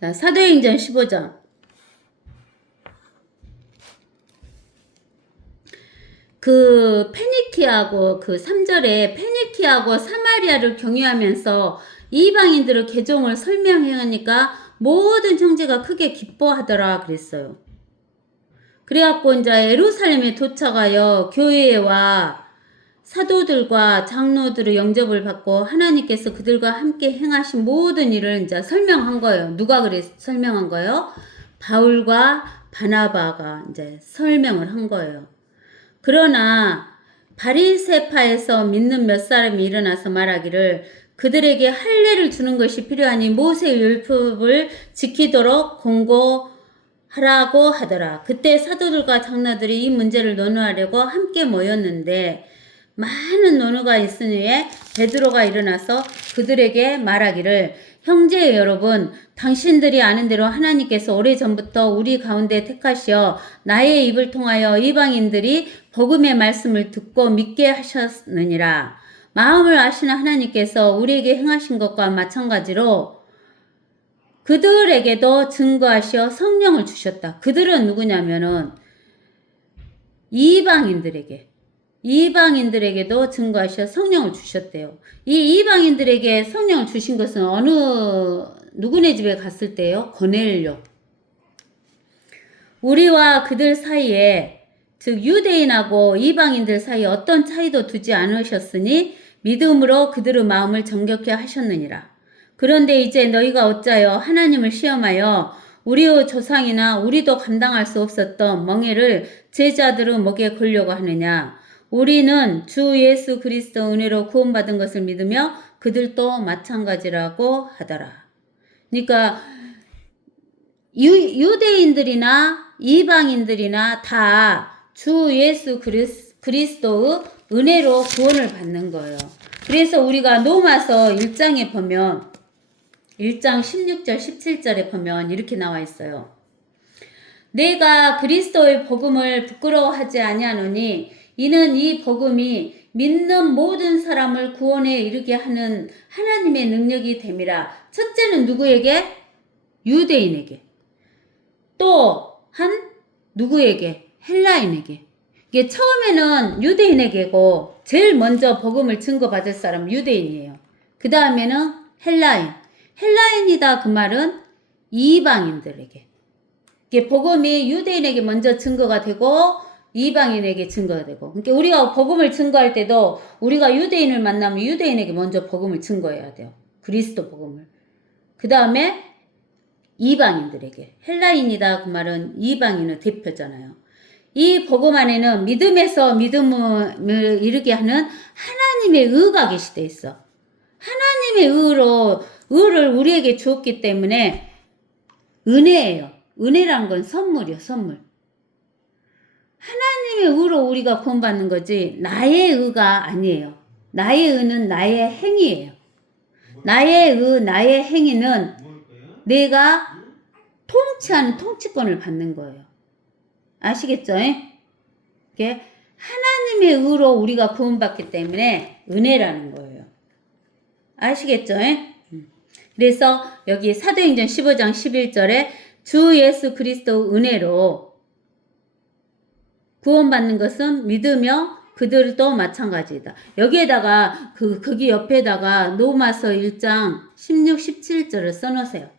자, 사도행전 15장. 그 페니키하고 그 3절에 페니키하고 사마리아를 경유하면서 이방인들의 개종을 설명하니까 모든 형제가 크게 기뻐하더라 그랬어요. 그래갖고 이제 예루살렘에 도착하여 교회와 사도들과 장로들의 영접을 받고 하나님께서 그들과 함께 행하신 모든 일을 이제 설명한 거예요. 누가 설명한 거예요? 바울과 바나바가 이제 설명을 한 거예요. 그러나 바리새파에서 믿는 몇 사람이 일어나서 말하기를 그들에게 할례를 주는 것이 필요하니 모세의 율법을 지키도록 공고하라고 하더라. 그때 사도들과 장로들이 이 문제를 논의하려고 함께 모였는데 많은 논의가 있은 후에 베드로가 일어나서 그들에게 말하기를 형제 여러분, 당신들이 아는 대로 하나님께서 오래전부터 우리 가운데 택하시어 나의 입을 통하여 이방인들이 복음의 말씀을 듣고 믿게 하셨느니라. 마음을 아시는 하나님께서 우리에게 행하신 것과 마찬가지로 그들에게도 증거하시어 성령을 주셨다. 그들은 누구냐면은 이방인들에게도 증거하셔 성령을 주셨대요. 이 이방인들에게 성령을 주신 것은 누구네 집에 갔을 때요? 고넬료. 우리와 그들 사이에, 즉 유대인하고 이방인들 사이에 어떤 차이도 두지 않으셨으니 믿음으로 그들의 마음을 정결케 하셨느니라. 그런데 이제 너희가 어찌하여 하나님을 시험하여 우리의 조상이나 우리도 감당할 수 없었던 멍에를 제자들의 목에 걸려고 하느냐. 우리는 주 예수 그리스도 은혜로 구원받은 것을 믿으며 그들도 마찬가지라고 하더라. 그러니까 유대인들이나 이방인들이나 다 주 예수 그리스도의 은혜로 구원을 받는 거예요. 그래서 우리가 로마서 1장에 보면 1장 16절 17절에 보면 이렇게 나와 있어요. 내가 그리스도의 복음을 부끄러워하지 아니하노니 이는 이 복음이 믿는 모든 사람을 구원에 이르게 하는 하나님의 능력이 됨이라. 첫째는 누구에게? 유대인에게. 또한 누구에게? 헬라인에게. 이게 처음에는 유대인에게고 제일 먼저 복음을 증거받을 사람 유대인이에요. 그 다음에는 헬라인. 헬라인이다 그 말은 이방인들에게. 이게 복음이 유대인에게 먼저 증거가 되고 이방인에게 증거가 되고. 그러니까 우리가 복음을 증거할 때도 우리가 유대인을 만나면 유대인에게 먼저 복음을 증거해야 돼요. 그리스도 복음을. 그 다음에 이방인들에게. 헬라인이다 그 말은 이방인의 대표잖아요. 이 복음 안에는 믿음에서 믿음을 이루게 하는 하나님의 의가 계시돼 있어. 하나님의 의를 우리에게 주었기 때문에 은혜예요. 은혜란 건 선물이요, 선물. 하나님의 의로 우리가 구원받는 거지 나의 의가 아니에요. 나의 의는 나의 행위예요. 나의 행위는 내가 통치하는 통치권을 받는 거예요. 아시겠죠? 이게 하나님의 의로 우리가 구원받기 때문에 은혜라는 거예요. 아시겠죠? 그래서 여기 사도행전 15장 11절에 주 예수 그리스도 은혜로 구원받는 것은 믿으며 그들도 마찬가지다. 여기에다가 거기 옆에다가 로마서 1장 16, 17절을 써놓으세요.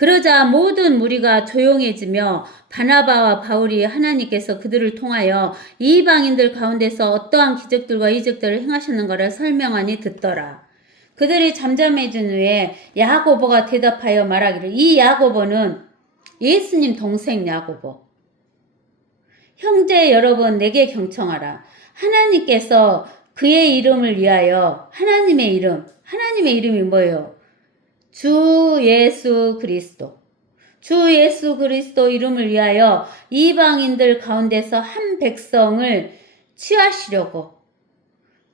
그러자 모든 무리가 조용해지며 바나바와 바울이 하나님께서 그들을 통하여 이방인들 가운데서 어떠한 기적들과 이적들을 행하셨는가를 설명하니 듣더라. 그들이 잠잠해진 후에 야고보가 대답하여 말하기를 이 야고보는 예수님 동생 야고보. 형제 여러분 내게 경청하라. 하나님께서 그의 이름을 위하여 하나님의 이름이 뭐예요? 주 예수 그리스도 이름을 위하여 이방인들 가운데서 한 백성을 취하시려고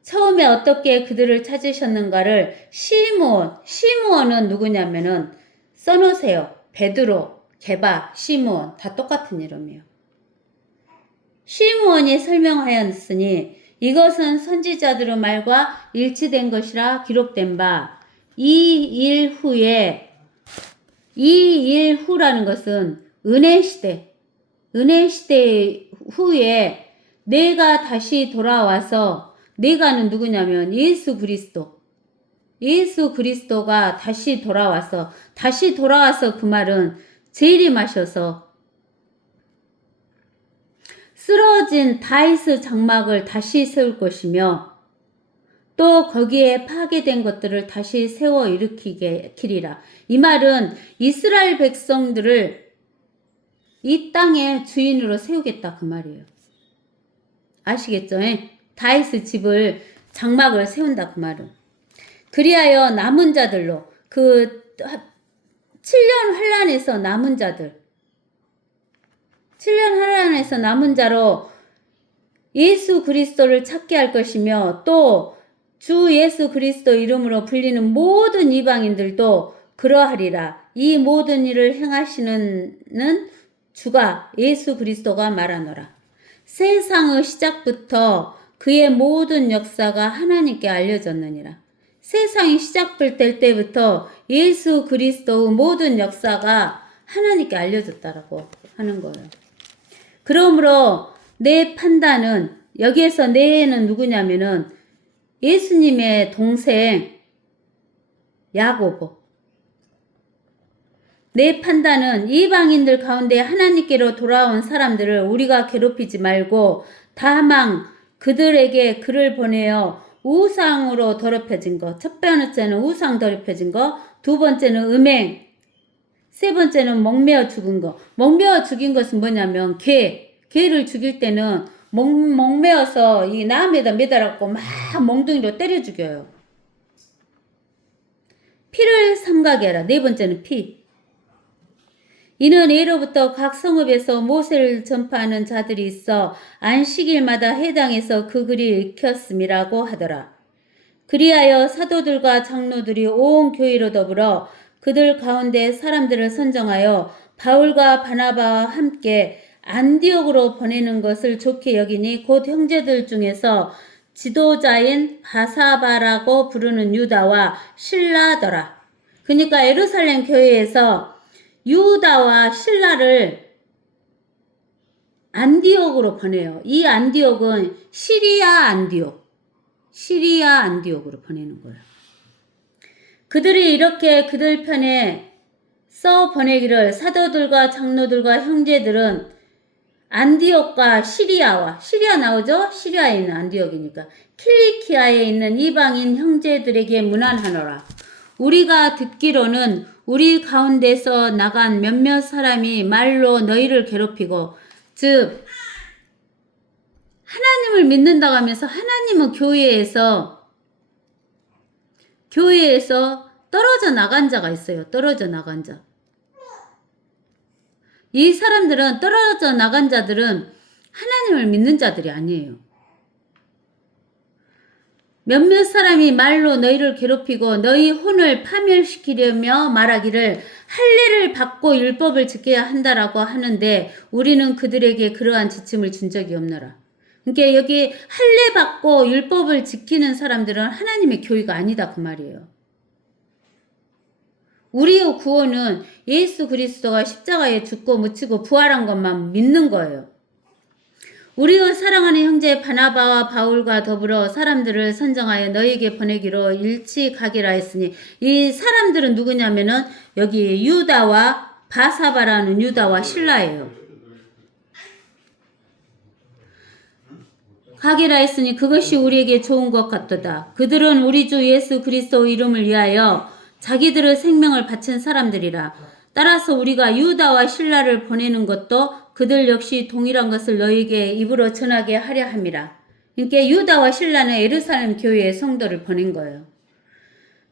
처음에 어떻게 그들을 찾으셨는가를 시므온은 누구냐면은 써놓으세요. 베드로, 게바, 시므온 다 똑같은 이름이에요. 시므온이 설명하였으니 이것은 선지자들의 말과 일치된 것이라 기록된 바 이 일 후에 이 일 후라는 것은 은혜 시대 후에 내가 다시 돌아와서, 내가는 누구냐면 예수 그리스도가 다시 돌아와서 그 말은 재림하셔서 쓰러진 다윗의 장막을 다시 세울 것이며, 또 거기에 파괴된 것들을 다시 세워 일으키리라. 이 말은 이스라엘 백성들을 이 땅의 주인으로 세우겠다 그 말이에요. 아시겠죠? 다윗의 집을, 장막을 세운다 그 말은. 그리하여 남은 자들로, 그 7년 환란에서 남은 자들, 7년 환란에서 남은 자로 예수 그리스도를 찾게 할 것이며, 또 주 예수 그리스도 이름으로 불리는 모든 이방인들도 그러하리라. 이 모든 일을 행하시는 주가 예수 그리스도가 말하노라. 세상의 시작부터 그의 모든 역사가 하나님께 알려졌느니라. 세상이 시작될 때부터 예수 그리스도의 모든 역사가 하나님께 알려졌다라고 하는 거예요. 그러므로 내 판단은, 여기에서 내는 누구냐면은 예수님의 동생 야고보. 내 판단은 이방인들 가운데 하나님께로 돌아온 사람들을 우리가 괴롭히지 말고 다만 그들에게 글을 보내어 우상으로 더럽혀진 것, 첫 번째는 우상 더럽혀진 것, 두 번째는 음행, 세 번째는 목매어 죽은 것. 목매어 죽인 것은 뭐냐면 개를 죽일 때는 목매어서 이 나무에다 매달았고 막 몽둥이로 때려 죽여요. 피를 삼가게 하라. 네 번째는 피. 이는 예로부터 각 성읍에서 모세를 전파하는 자들이 있어 안식일마다 해당해서 그 글이 읽혔음이라고 하더라. 그리하여 사도들과 장로들이 온 교회로 더불어 그들 가운데 사람들을 선정하여 바울과 바나바와 함께 안디옥으로 보내는 것을 좋게 여기니, 곧 형제들 중에서 지도자인 바사바라고 부르는 유다와 실라더라. 그러니까 예루살렘 교회에서 유다와 실라를 안디옥으로 보내요. 이 안디옥은 시리아 안디옥으로 보내는 거예요. 그들이 이렇게 그들 편에 써 보내기를, 사도들과 장로들과 형제들은 안디옥과 시리아 나오죠? 시리아에 있는 안디옥이니까 킬리키아에 있는 이방인 형제들에게 문안하노라. 우리가 듣기로는 우리 가운데서 나간 몇몇 사람이 말로 너희를 괴롭히고, 즉 하나님을 믿는다고 하면서 하나님은 교회에서 떨어져 나간 자가 있어요. 떨어져 나간 자. 이 사람들은, 떨어져 나간 자들은 하나님을 믿는 자들이 아니에요. 몇몇 사람이 말로 너희를 괴롭히고 너희 혼을 파멸시키려며 말하기를 할례를 받고 율법을 지켜야 한다라고 하는데, 우리는 그들에게 그러한 지침을 준 적이 없노라. 그러니까 여기 할례 받고 율법을 지키는 사람들은 하나님의 교회가 아니다 그 말이에요. 우리의 구원은 예수 그리스도가 십자가에 죽고 묻히고 부활한 것만 믿는 거예요. 우리의 사랑하는 형제 바나바와 바울과 더불어 사람들을 선정하여 너희에게 보내기로 일치 가기라 했으니, 이 사람들은 누구냐면은 여기 유다와 바사바라는 유다와 실라예요. 가기라 했으니 그것이 우리에게 좋은 것 같도다. 그들은 우리 주 예수 그리스도 이름을 위하여 자기들의 생명을 바친 사람들이라. 따라서 우리가 유다와 실라를 보내는 것도 그들 역시 동일한 것을 너희에게 입으로 전하게 하려 함이라. 그러니까 유다와 실라는 예루살렘 교회의 성도를 보낸 거예요.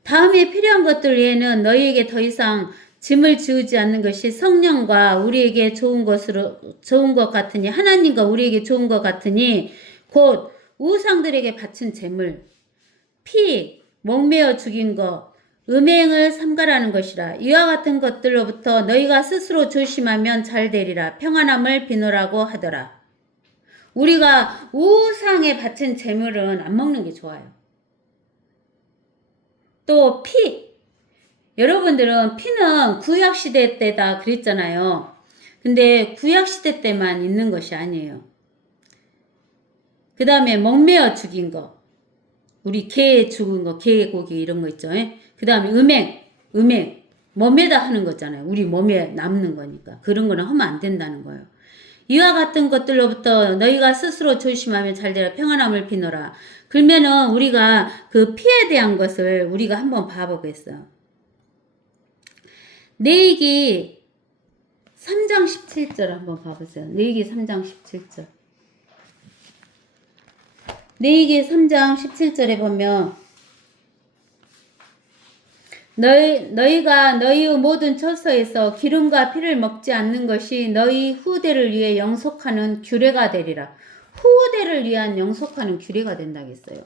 다음에 필요한 것들 외에는 너희에게 더 이상 짐을 지우지 않는 것이 성령과 우리에게 좋은 것 같으니, 하나님과 우리에게 좋은 것 같으니, 곧 우상들에게 바친 재물, 피, 목매어 죽인 것, 음행을 삼가라는 것이라. 이와 같은 것들로부터 너희가 스스로 조심하면 잘 되리라. 평안함을 비노라고 하더라. 우리가 우상에 바친 재물은 안 먹는 게 좋아요. 또 피, 여러분들은 피는 구약시대 때다 그랬잖아요. 근데 구약시대 때만 있는 것이 아니에요. 그 다음에 먹매어 죽인 거. 우리 개 죽은 거, 개고기 이런 거 있죠. 그 다음에 음행. 몸에다 하는 거잖아요. 우리 몸에 남는 거니까. 그런 거는 하면 안 된다는 거예요. 이와 같은 것들로부터 너희가 스스로 조심하면 잘되라. 평안함을 비노라. 그러면은 우리가 그 피에 대한 것을 우리가 한번 봐보겠어요. 레위기 3장 17절 한번 봐보세요. 레위기 3장 17절. 레위기 3장 17절에 보면 너희가 너희의 모든 처소에서 기름과 피를 먹지 않는 것이 너희 후대를 위해 영속하는 규례가 되리라. 후대를 위한 영속하는 규례가 된다겠어요.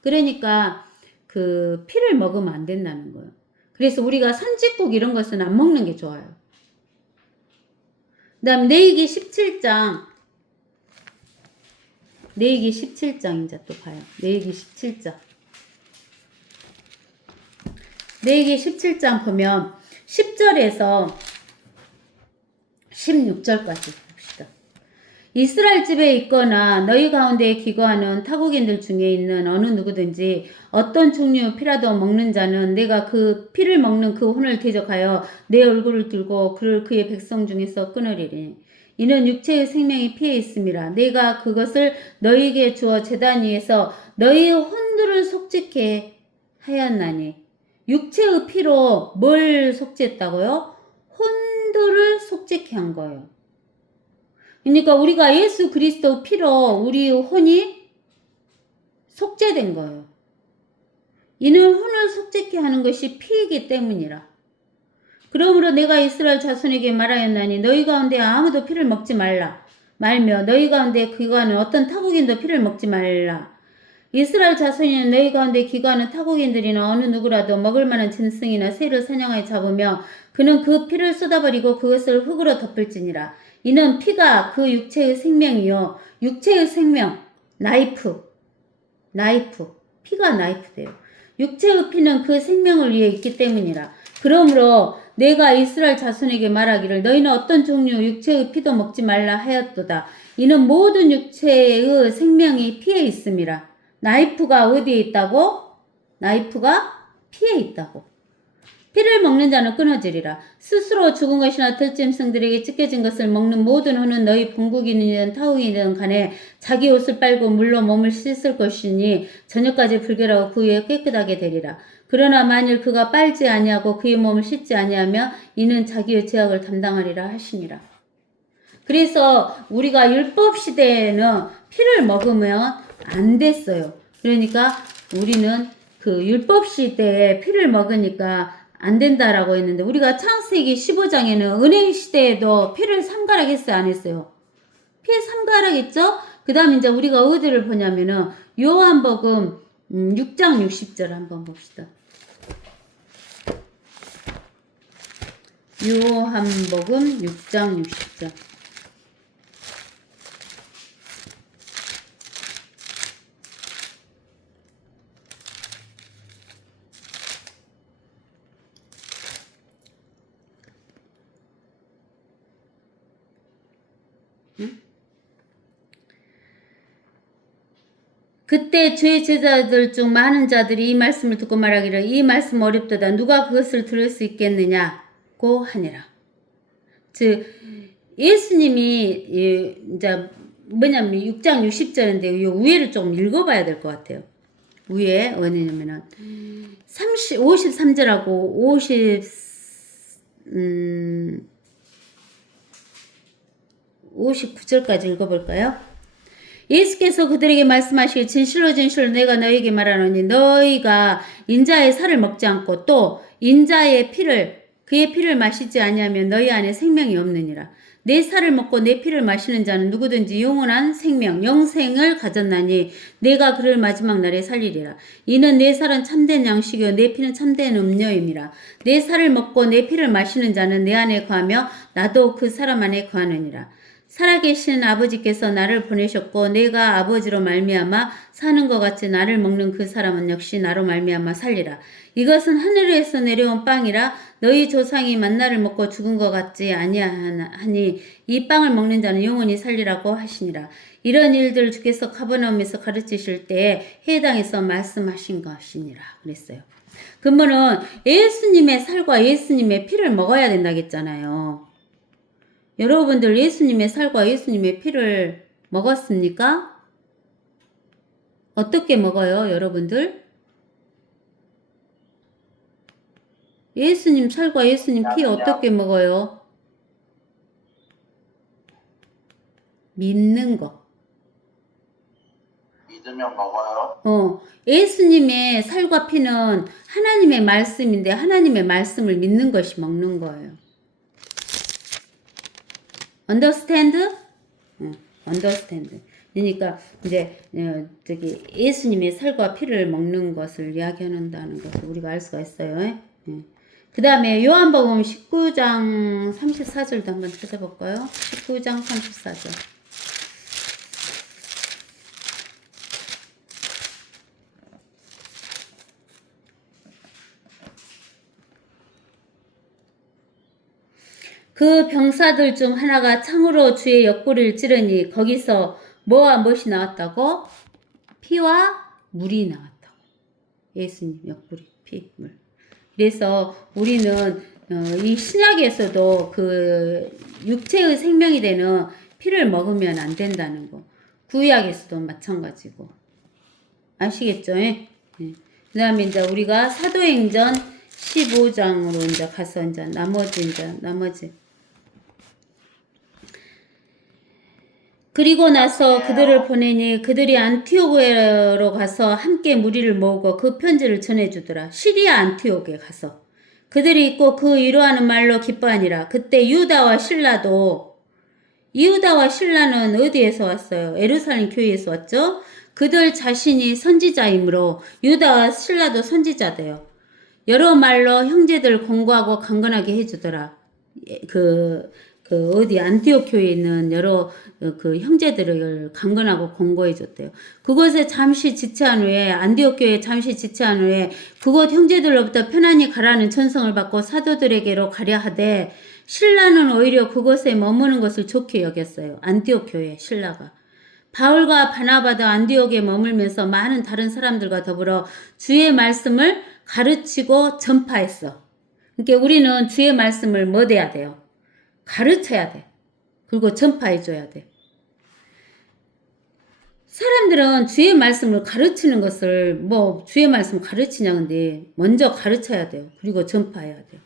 그러니까 그 피를 먹으면 안 된다는 거예요. 그래서 우리가 산지국 이런 것은 안 먹는 게 좋아요. 그 다음 레위기 17장 이제 또 봐요. 레위기 17장. 레위기 17장 보면 10절에서 16절까지 봅시다. 이스라엘 집에 있거나 너희 가운데 기거하는 타국인들 중에 있는 어느 누구든지 어떤 종류의 피라도 먹는 자는 내가 그 피를 먹는 그 혼을 대적하여 내 얼굴을 들고 그를 그의 백성 중에서 끊으리니 이는 육체의 생명이 피에 있음이라. 내가 그것을 너희에게 주어 제단 위에서 너희의 혼들을 속죄케 하였나니. 육체의 피로 뭘 속죄했다고요? 혼들을 속죄케 한 거예요. 그러니까 우리가 예수 그리스도 피로 우리 혼이 속죄된 거예요. 이는 혼을 속죄케 하는 것이 피이기 때문이라. 그러므로 내가 이스라엘 자손에게 말하였나니 너희 가운데 아무도 피를 먹지 말며 너희 가운데 기거하는 어떤 타국인도 피를 먹지 말라. 이스라엘 자손이는 너희 가운데 기거하는 타국인들이나 어느 누구라도 먹을 만한 짐승이나 새를 사냥하여 잡으며 그는 그 피를 쏟아버리고 그것을 흙으로 덮을지니라. 이는 피가 그 육체의 생명이요. 육체의 생명, 라이프. 피가 라이프돼요. 육체의 피는 그 생명을 위해 있기 때문이라. 그러므로 내가 이스라엘 자손에게 말하기를 너희는 어떤 종류 육체의 피도 먹지 말라 하였도다. 이는 모든 육체의 생명이 피에 있음이라. 나이프가 어디에 있다고? 나이프가 피에 있다고. 피를 먹는 자는 끊어지리라. 스스로 죽은 것이나 들짐승들에게 찢겨진 것을 먹는 모든 혼은 너희 본국인이든 타국이든 간에 자기 옷을 빨고 물로 몸을 씻을 것이니 저녁까지 불결하고 그 후에 깨끗하게 되리라. 그러나 만일 그가 빨지 아니하고 그의 몸을 씻지 아니하며 이는 자기의 죄악을 담당하리라 하시니라. 그래서 우리가 율법 시대에는 피를 먹으면 안 됐어요. 그러니까 우리는 그 율법 시대에 피를 먹으니까 안 된다라고 했는데 우리가 창세기 15장에는 은혜 시대에도 피를 삼가락했어요, 안 했어요? 피 삼가락했죠? 그 다음에 이제 우리가 어디를 보냐면은 요한복음 6장 60절 한번 봅시다. 요한복음 6장 60절. 그때 주의 제자들 중 많은 자들이 이 말씀을 듣고 말하기를 이 말씀 어렵도다. 누가 그것을 들을 수 있겠느냐고 하니라. 즉 예수님이 이제 뭐냐면 6장 60절인데 이 위에를 좀 읽어봐야 될 것 같아요. 위에 어디냐면은 53절하고 59절까지 읽어볼까요? 예수께서 그들에게 말씀하시길 진실로 내가 너희에게 말하노니 너희가 인자의 살을 먹지 않고 또 인자의 피를 그의 피를 마시지 아니하면 너희 안에 생명이 없느니라. 내 살을 먹고 내 피를 마시는 자는 누구든지 영원한 생명, 영생을 가졌나니 내가 그를 마지막 날에 살리리라. 이는 내 살은 참된 양식이요 내 피는 참된 음료임이라. 내 살을 먹고 내 피를 마시는 자는 내 안에 거하며 나도 그 사람 안에 거하느니라. 살아계신 아버지께서 나를 보내셨고 내가 아버지로 말미암아 사는 것 같이 나를 먹는 그 사람은 역시 나로 말미암아 살리라. 이것은 하늘에서 내려온 빵이라 너희 조상이 만나를 먹고 죽은 것 같지 아니하니 이 빵을 먹는 자는 영원히 살리라고 하시니라. 이런 일들 주께서 가버나움에서 가르치실 때에 해당해서 말씀하신 것이니라 그랬어요. 그러면은 예수님의 살과 예수님의 피를 먹어야 된다겠잖아요. 여러분들 예수님의 살과 예수님의 피를 먹었습니까? 어떻게 먹어요, 여러분들? 예수님 살과 예수님 피 어떻게 먹어요? 믿는 거. 믿으면 먹어요. 예수님의 살과 피는 하나님의 말씀인데 하나님의 말씀을 믿는 것이 먹는 거예요. understand? understand. 그러니까 이제 저기 예수님의 살과 피를 먹는 것을 이야기한다는 것을 우리가 알 수가 있어요. 그 다음에 요한복음 19장 34절도 한번 찾아볼까요? 19장 34절. 그 병사들 중 하나가 창으로 주의 옆구리를 찌르니 거기서 뭐와 무엇이 나왔다고? 피와 물이 나왔다고. 예수님 옆구리, 피, 물. 그래서 우리는 이 신약에서도 그 육체의 생명이 되는 피를 먹으면 안 된다는 거. 구약에서도 마찬가지고. 아시겠죠? 예? 그 다음에 이제 우리가 사도행전 15장으로 이제 가서 이제 나머지. 그리고 나서 그들을 보내니 그들이 안티오크로 가서 함께 무리를 모으고 그 편지를 전해주더라. 시리아 안티오크에 가서. 그들이 있고 그 위로하는 말로 기뻐하니라. 그때 유다와 신라는 어디에서 왔어요? 예루살렘 교회에서 왔죠? 그들 자신이 선지자이므로 유다와 신라도 선지자돼요. 여러 말로 형제들 공고하고 강건하게 해주더라. 어디 안티옥 교회에 있는 여러 그 형제들을 강건하고 공고해 줬대요. 그곳에 잠시 지체한 후에 안티옥 교회에 잠시 지체한 후에 그곳 형제들로부터 편안히 가라는 천성을 받고 사도들에게로 가려 하되 신라는 오히려 그곳에 머무는 것을 좋게 여겼어요. 안티옥 교회 신라가. 바울과 바나바도 안디옥에 머물면서 많은 다른 사람들과 더불어 주의 말씀을 가르치고 전파했어. 그러니까 우리는 주의 말씀을 뭐 돼야 돼요? 가르쳐야 돼. 그리고 전파해줘야 돼. 사람들은 주의 말씀을 가르치는 것을 주의 말씀 가르치냐 근데 먼저 가르쳐야 돼요. 그리고 전파해야 돼요.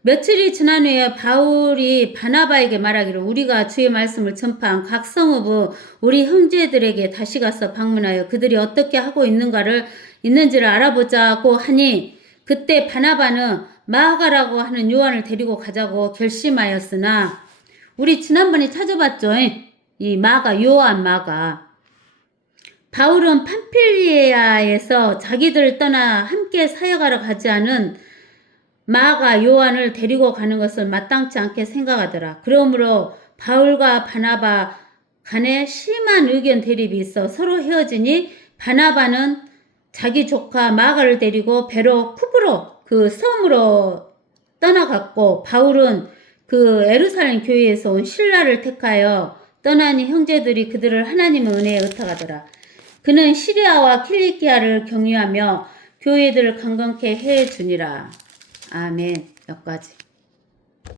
며칠이 지난 후에 바울이 바나바에게 말하기를 우리가 주의 말씀을 전파한 각 성읍의 우리 형제들에게 다시 가서 방문하여 그들이 어떻게 하고 있는지를 알아보자고 하니 그때 바나바는 마가라고 하는 요한을 데리고 가자고 결심하였으나 우리 지난번에 찾아봤죠. 이 요한 마가. 바울은 팜필리아에서 자기들을 떠나 함께 사역하러 가지 않은 마가 요한을 데리고 가는 것을 마땅치 않게 생각하더라. 그러므로 바울과 바나바 간에 심한 의견 대립이 있어 서로 헤어지니 바나바는 자기 조카 마가를 데리고 배로 쿠브로 그 섬으로 떠나갔고 바울은 그 예루살렘 교회에서 온 신라를 택하여 떠나니 형제들이 그들을 하나님의 은혜에 의탁하더라. 그는 시리아와 킬리키아를 경유하며 교회들을 강건케 해주니라. 아멘. 여기까지.